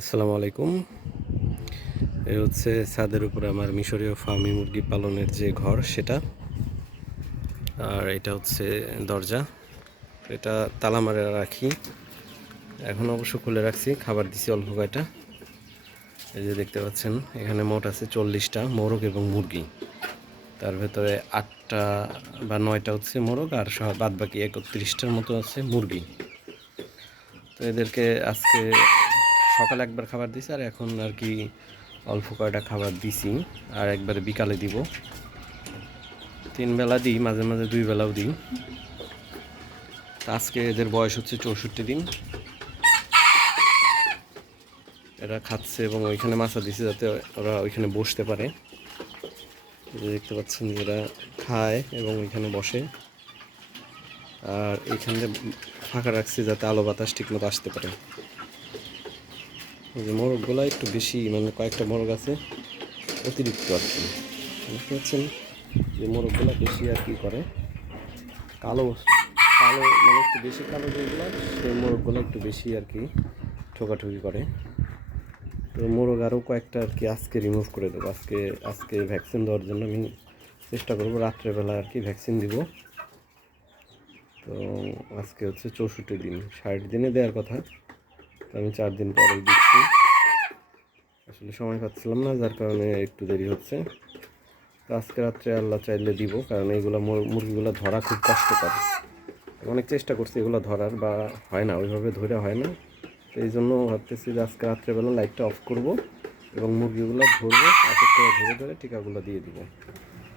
আসসালামু আলাইকুম। এই হচ্ছে ছাদের উপরে আমার মিশরীয় ফার্মি মুরগি পালনের যে ঘর সেটা। আর এটা হচ্ছে দরজা। এটা তালা মারা রাখি, এখন অবশ্য খুলে রাখছি, খাবার দিছি অল্প কয়টা। এই যে দেখতে পাচ্ছেন এখানে মোট আছে 40টা মোরগ এবং মুরগি। তার ভেতরে 8টা বা 9টা হচ্ছে মোরগ আর বাদ বাকি 31টার মতো আছে মুরগি। তো এদেরকে আজকে সকালে একবার খাবার দিছি, আর এখন আর কি অল্প কয়টা খাবার দিছি, আর একবারে বিকালে দিব। 3 বেলা দিই, মাঝে মাঝে 2 বেলাও দিই। আজকে এদের বয়স হচ্ছে 64 দিন। এরা খাচ্ছে এবং ওইখানে মাছা দিছে যাতে ওরা ওইখানে বসতে পারে। দেখতে পাচ্ছেন এরা খায় এবং ওইখানে বসে। আর এইখানে ফাঁকা রাখছি যাতে আলো বাতাস ঠিকমতো আসতে পারে। যে মোরগগুলো একটু বেশি, মানে কয়েকটা মোরগ আছে অতিরিক্ত আর কি, বুঝতে পারছেন, যে মোরগগুলো বেশি আর কি করে, কালো কালো মানে একটু বেশি কালো যেগুলো, সেই মোরগগুলো একটু বেশি আর কি ঠোকাঠুকি করে। তো মোরগ আরও কয়েকটা আর কি আজকে রিমুভ করে দেবো। আজকে ভ্যাকসিন দেওয়ার জন্য আমি চেষ্টা করবো, রাত্রেবেলা আর কি ভ্যাকসিন দিব। তো আজকে হচ্ছে 64 দিন, 60 দিনে দেওয়ার কথা, তো আমি 4 দিন পরেই দিচ্ছি। আসলে সময় পাচ্ছিলাম না, যার কারণে একটু দেরি হচ্ছে। তো আজকে রাত্রে আল্লাহ চাইলে দিব, কারণ এইগুলো মুরগিগুলো ধরা খুব কষ্টকর। অনেক চেষ্টা করছি এগুলো ধরার, বা হয় না, ওইভাবে ধরে হয় না। তো এই জন্য ভাবতেছি যে আজকে রাত্রেবেলা লাইটটা অফ করব এবং মুরগিগুলো ধরবো, এক করে ধরে ধরে টিকাগুলো দিয়ে দিব,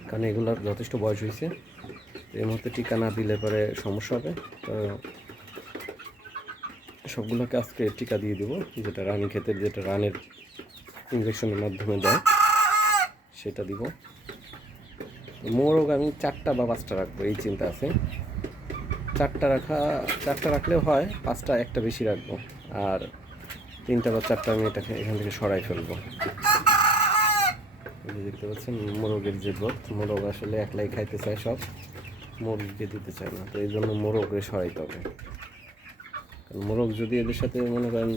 কারণ এগুলোর যথেষ্ট বয়স হয়েছে। এই মুহূর্তে টিকা না দিলে পরে সমস্যা হবে। তো সবগুলোকে আজকে টিকা দিয়ে দিব, যেটা রানীক্ষেতের, যেটা রানের ইঞ্জেকশনের মাধ্যমে দেয়, সেটা দিব। মোরগ আমি 4টা বা 5টা রাখবো, এই চিন্তা আছে। 4টা রাখলেও হয়, 5টা একটা বেশি রাখবো, আর 3টা বা 4টা আমি এটাকে এখান থেকে সরাই ফেলবো। দেখতে পাচ্ছেন মোরগের যে গ্রোথ, মোরগ আসলে একলাই খাইতে চায় সব, মুরগিকে দিতে চায় না। তো এই জন্য মোরগকে সরাইতে হবে। কারণ মোরগ যদি এদের সাথে মনে করেন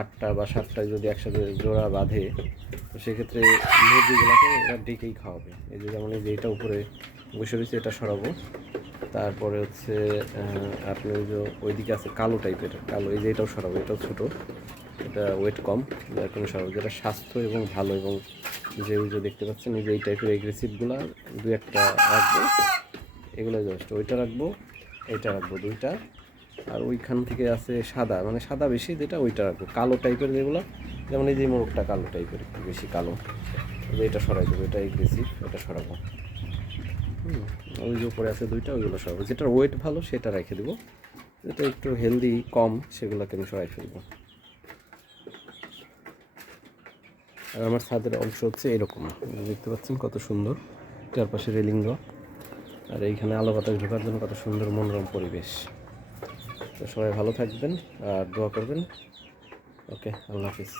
8টা বা 7টা যদি একসাথে জোড়া বাঁধে, তো সেক্ষেত্রে মুরগিগুলোকে এরা ডেকেই খাওয়াবে। এই যে যেমন এই যে এটা উপরে বসে রয়েছে, এটা সরাবো। তারপরে হচ্ছে আপনি ওই যে ওইদিকে আছে কালো টাইপের, কালো, এই যে এটাও সরাবো, এটাও ছোটো, এটা ওয়েট কম, যার কোনো সরাবো, যেটা স্বাস্থ্য এবং ভালো। এবং যে ওই যে দেখতে পাচ্ছেন এই যে এই টাইপের এগ্রেসিভগুলো 2-1টা রাখবো, এগুলো যথেষ্ট। ওইটা রাখবো, এইটা রাখবো 2টা, আর ওইখান থেকে আছে সাদা, মানে সাদা বেশি যেটা, ওইটা রাখবো। কালো টাইপের যেগুলো, যেমন এই যে মোরগটা কালো টাইপের, একটু বেশি কালো, এটা সরাই দেবো, এটা এগ্রেসিভ, এটা সরাবো। ওই যে উপরে আছে 2টা, ওইগুলো সরাবো। যেটার ওয়েট ভালো সেটা রেখে দেবো, যেটা একটু হেলদি কম সেগুলোকে আমি সরাই ফেলবো। আর আমার ছাদের অংশ হচ্ছে এরকম, দেখতে পাচ্ছেন কত সুন্দর, চারপাশে রেলিং দেওয়া, আর এইখানে আলো বাতাস ঢোকার জন্য কত সুন্দর মনোরম পরিবেশ। তো সবাই ভালো থাকবেন আর দোয়া করবেন। ওকে, আল্লাহ হাফিজ।